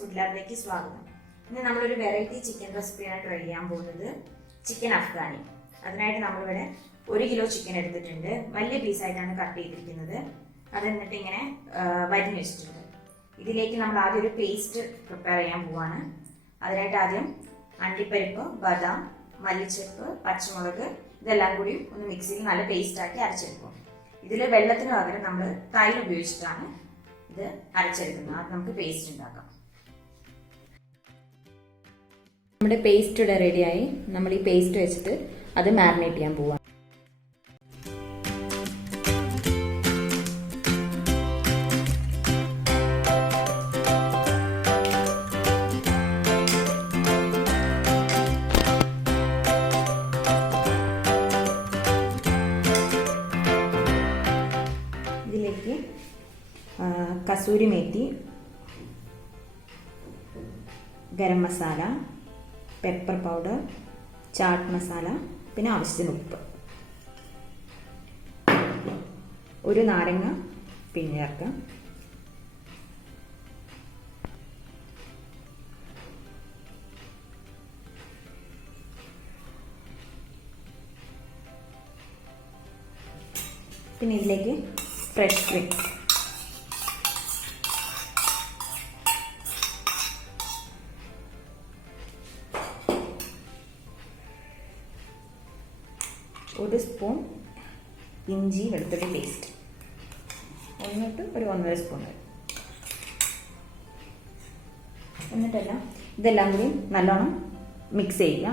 Niyus Food Lab സ്വാഗതം. ഇന്ന് നമ്മളൊരു വെറൈറ്റി ചിക്കൻ റെസിപ്പിയാണ് ട്രൈ ചെയ്യാൻ പോകുന്നത്. ചിക്കൻ അഫ്ഗാനി. അതിനായിട്ട് നമ്മളിവിടെ 1 കിലോ ചിക്കൻ എടുത്തിട്ടുണ്ട്. വലിയ പീസായിട്ടാണ് കട്ട് ചെയ്തിരിക്കുന്നത്. അത് എന്നിട്ട് ഇങ്ങനെ വരിഞ്ഞ് വെച്ചിട്ടുണ്ട്. ഇതിലേക്ക് നമ്മൾ ആദ്യം ഒരു പേസ്റ്റ് പ്രിപ്പയർ ചെയ്യാൻ പോവാണ്. അതിനായിട്ട് ആദ്യം അണ്ടിപ്പരിപ്പ്, ബദാം, മല്ലിച്ചപ്പ്, പച്ചമുളക് ഇതെല്ലാം കൂടി ഒന്ന് മിക്സിയിൽ നല്ല പേസ്റ്റ് ആക്കി അരച്ചെടുക്കും. ഇതിൽ വെള്ളത്തിന് പകരം നമ്മൾ തൈര് ഉപയോഗിച്ചിട്ടാണ് ഇത് അരച്ചെടുക്കുന്നത്. അത് നമുക്ക് പേസ്റ്റ് ഉണ്ടാക്കാം. നമ്മുടെ പേസ്റ്റ് ഇവിടെ റെഡിയായി. നമ്മൾ ഈ പേസ്റ്റ് വെച്ചിട്ട് അത് മാരിനേറ്റ് ചെയ്യാൻ പോവാം. ഇതിലേക്ക് കസൂരി മേത്തി, ഗരം മസാല, പെപ്പർ പൗഡർ, ചാട്ട് മസാല, പിന്നെ ആവശ്യത്തിന് ഉപ്പ്, ഒരു നാരങ്ങ പിഴിഞ്ഞ് ചേർക്കാം. പിന്നെ ഇതിലേക്ക് ഫ്രഷ് ക്രീം, ഒരു സ്പൂൺ ഇഞ്ചി വെളുത്തുള്ളി പേസ്റ്റ്, എന്നിട്ട് ഒരു 1.5 സ്പൂൺ. എന്നിട്ടെല്ലാം ഇതെല്ലാം കൂടി നല്ലോണം മിക്സ് ചെയ്യുക.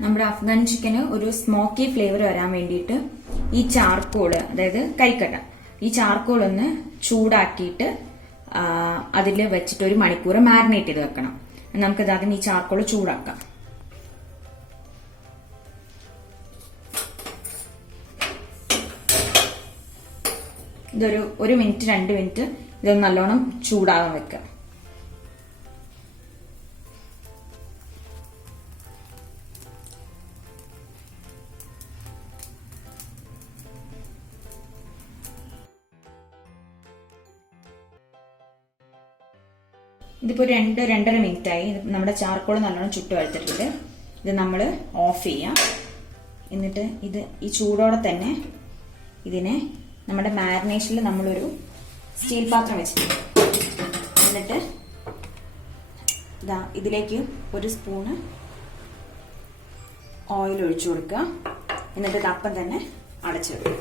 നമ്മുടെ അഫ്ഗാൻ ചിക്കന് ഒരു സ്മോക്കി ഫ്ലേവർ വരാൻ വേണ്ടിയിട്ട് ഈ ചാർക്കോള്, അതായത് കരിക്കട്ട, ഈ ചാർക്കോൾ ഒന്ന് ചൂടാക്കിയിട്ട് അതിൽ വെച്ചിട്ട് 1 മണിക്കൂർ മാരിനേറ്റ് ചെയ്ത് വെക്കണം. നമുക്കത് ആദ്യം ഈ ചാർക്കോൾ ചൂടാക്കാം. ഇതൊരു 1 മിനിറ്റ് 2 മിനിറ്റ് ഇതൊന്ന് നല്ലോണം ചൂടാകാൻ വെക്കുക. ഇതിപ്പോൾ 2-2.5 മിനിറ്റായി. നമ്മുടെ ചാർക്കോൾ നല്ലോണം ചുട്ട് വഴുത്തിട്ടുണ്ട്. ഇത് നമ്മൾ ഓഫ് ചെയ്യാം. എന്നിട്ട് ഈ ചൂടോടെ തന്നെ ഇതിനെ നമ്മുടെ മാരിനേഷനിൽ നമ്മളൊരു സ്റ്റീൽ പാത്രം വെച്ചിട്ടുണ്ട്. എന്നിട്ട് ഇതിലേക്ക് 1 സ്പൂണ് ഓയിൽ ഒഴിച്ചു കൊടുക്കുക. എന്നിട്ട് ഇത് അപ്പം തന്നെ അടച്ചു വെക്കുക.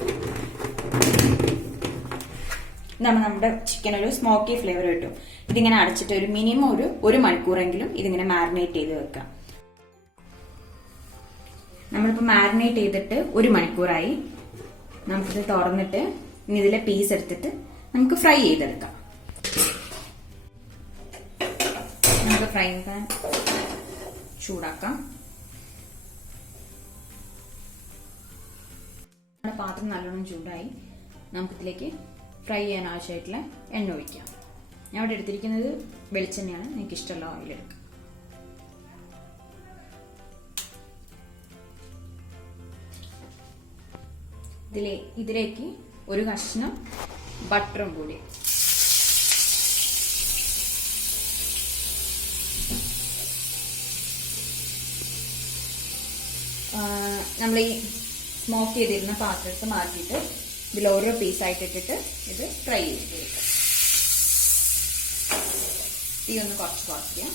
നമ്മുടെ ചിക്കൻ ഒരു സ്മോക്കി ഫ്ലേവർ കിട്ടും. ഇതിങ്ങനെ അടച്ചിട്ട് ഒരു മിനിമം ഒരു മണിക്കൂറെങ്കിലും ഇതിങ്ങനെ മാരിനേറ്റ് ചെയ്ത് വെക്കാം. നമ്മളിപ്പോൾ മാരിനേറ്റ് ചെയ്തിട്ട് 1 മണിക്കൂറായി. നമുക്കിത് തുറന്നിട്ട് ഇനി ഇതിലെ പീസ് എടുത്തിട്ട് നമുക്ക് ഫ്രൈ ചെയ്തെടുക്കാം. നമുക്ക് ഫ്രൈ പാൻ ചൂടാക്കാം. നമ്മുടെ പാത്രം നല്ലോണം ചൂടായി. നമുക്കിതിലേക്ക് ഫ്രൈ ചെയ്യാൻ ആവശ്യമായിട്ടുള്ള എണ്ണ ഒഴിക്കാം. ഞാൻ ഇവിടെ എടുത്തിരിക്കുന്നത് വെളിച്ചെണ്ണയാണ്. നിങ്ങൾക്ക് ഇഷ്ടമുള്ള ഓയിൽ എടുക്കാം. ഇതിലേക്ക് 1 കഷ്ണം ബട്ടറും കൂടി, നമ്മൾ ഈ സ്മോക്ക് ചെയ്തിരുന്ന പാത്രത്തിൽ മാറ്റിയിട്ട് ഇതിൽ ഓരോ പീസായിട്ട് ഇട്ടിട്ട് ഇത് ഫ്രൈ ചെയ്തെടുക്കാം. തീ ഒന്ന് കുറച്ച് കുറയ്ക്കാം.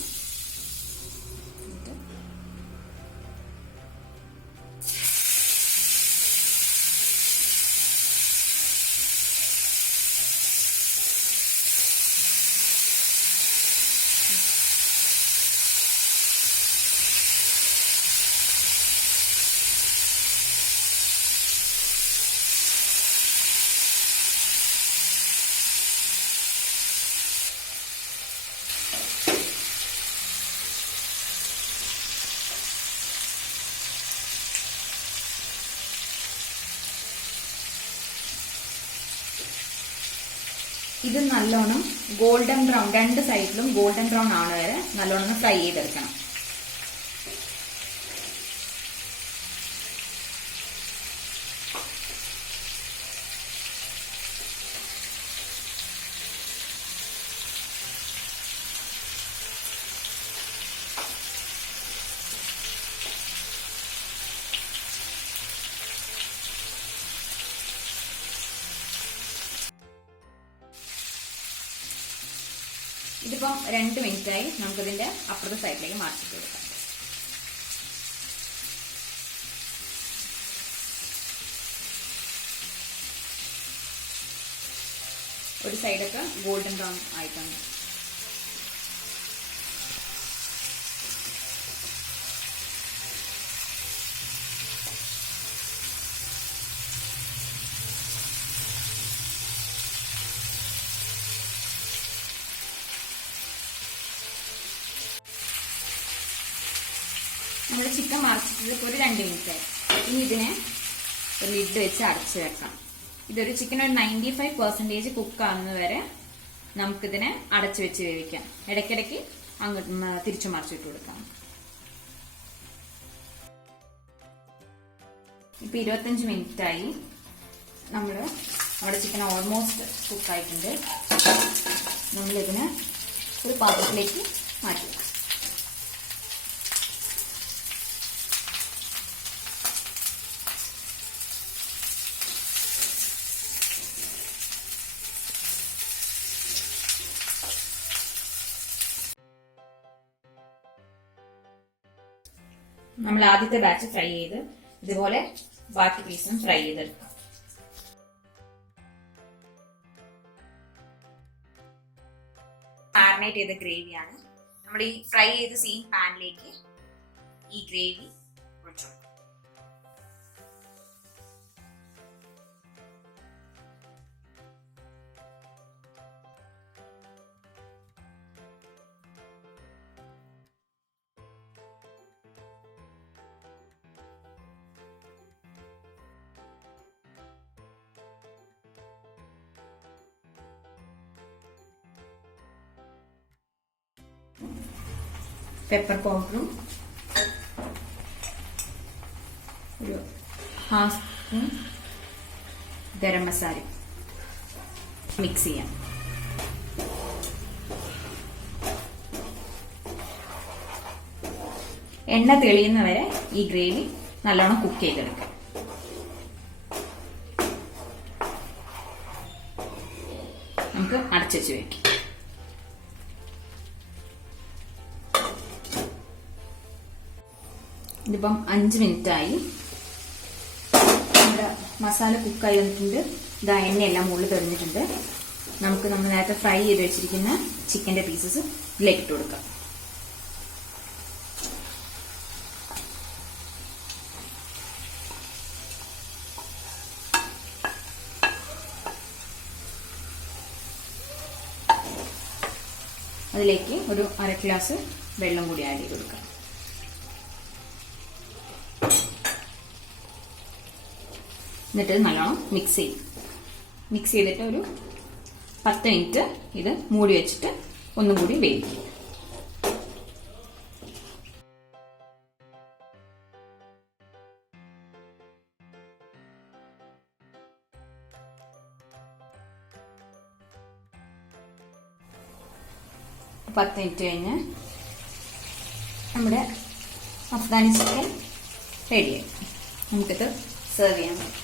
ഇത് നല്ലോണം ഗോൾഡൻ ബ്രൗൺ, 2 സൈഡിലും ഗോൾഡൻ ബ്രൗൺ ആണ് വരെ നല്ലോണം ഫ്രൈ ചെയ്തെടുക്കണം. ഇതിപ്പം 2 മിനിറ്റായി. നമുക്കിതിൻ്റെ അപ്പുറത്തെ സൈഡിലേക്ക് മാറ്റിട്ട് കൊടുക്കാം. ഒരു സൈഡൊക്കെ ഗോൾഡൻ ബ്രൗൺ ആയിട്ടുണ്ട്. നമ്മൾ ചിക്കൻ മറിച്ചിട്ട് ഇപ്പോൾ ഒരു 2 മിനിറ്റായി. ഇനി ഇതിനെ ഒരു ലിഡ് വെച്ച് അടച്ചു വെക്കാം. ഇതൊരു ചിക്കൻ ഒരു 95% കുക്കാവുന്നത് വരെ നമുക്കിതിനെ അടച്ചു വെച്ച് വേവിക്കാം. ഇടയ്ക്കിടയ്ക്ക് അങ്ങോട്ട് തിരിച്ചു മറിച്ചിട്ട് കൊടുക്കാം. ഇപ്പൊ 25 മിനിറ്റായി. നമ്മുടെ ചിക്കൻ ഓൾമോസ്റ്റ് കുക്കായിട്ടുണ്ട്. നമ്മളിതിനെ ഒരു പാത്രത്തിലേക്ക് മാറ്റി വെക്കാം. നമ്മൾ ആദ്യത്തെ ബാച്ച് ഫ്രൈ ചെയ്ത് ഇതുപോലെ ബാക്കി പീസും ഫ്രൈ ചെയ്തെടുക്കാം. മാരിനേറ്റ് ചെയ്ത ഗ്രേവിയാണ്. നമ്മൾ ഈ ഫ്രൈ ചെയ്ത് സെയിം പാനിലേക്ക് ഈ ഗ്രേവി ഒഴിച്ചു കൊടുക്കാം. പെപ്പർ പൗഡറും ഒരു 1/2 സ്പൂൺ ഗരം മസാല മിക്സ് ചെയ്യാം. എണ്ണ തെളിയുന്നവരെ ഈ ഗ്രേവി നല്ലോണം കുക്ക് ചെയ്തെടുക്കാം. നമുക്ക് അടച്ചു വെച്ച് വെക്കാം. ഇതിപ്പം 5 മിനിറ്റായി. നമ്മുടെ മസാല കുക്കായി വന്നിട്ടുണ്ട്. ഇതാ എണ്ണയെല്ലാം മുകളിൽ തെളിഞ്ഞിട്ടുണ്ട്. നമുക്ക് നമ്മൾ നേരത്തെ ഫ്രൈ ചെയ്ത് വെച്ചിരിക്കുന്ന ചിക്കൻ്റെ പീസസ് ഇതിലേക്ക് ഇട്ട് കൊടുക്കാം. അതിലേക്ക് ഒരു 1/2 ഗ്ലാസ് വെള്ളം കൂടി ആഡ് ചെയ്ത് കൊടുക്കാം. എന്നിട്ട് നല്ലോണം മിക്സ് ചെയ്യും. മിക്സ് ചെയ്തിട്ട് ഒരു 10 മിനിറ്റ് ഇത് മൂടി വെച്ചിട്ട് ഒന്നും കൂടി വേവിക്കും. പത്ത് മിനിറ്റ് കഴിഞ്ഞ് നമ്മുടെ അഫ്ഗാനി ചിക്കൻ റെഡിയായി. നമുക്കിത് സെർവ് ചെയ്യാൻ പറ്റും.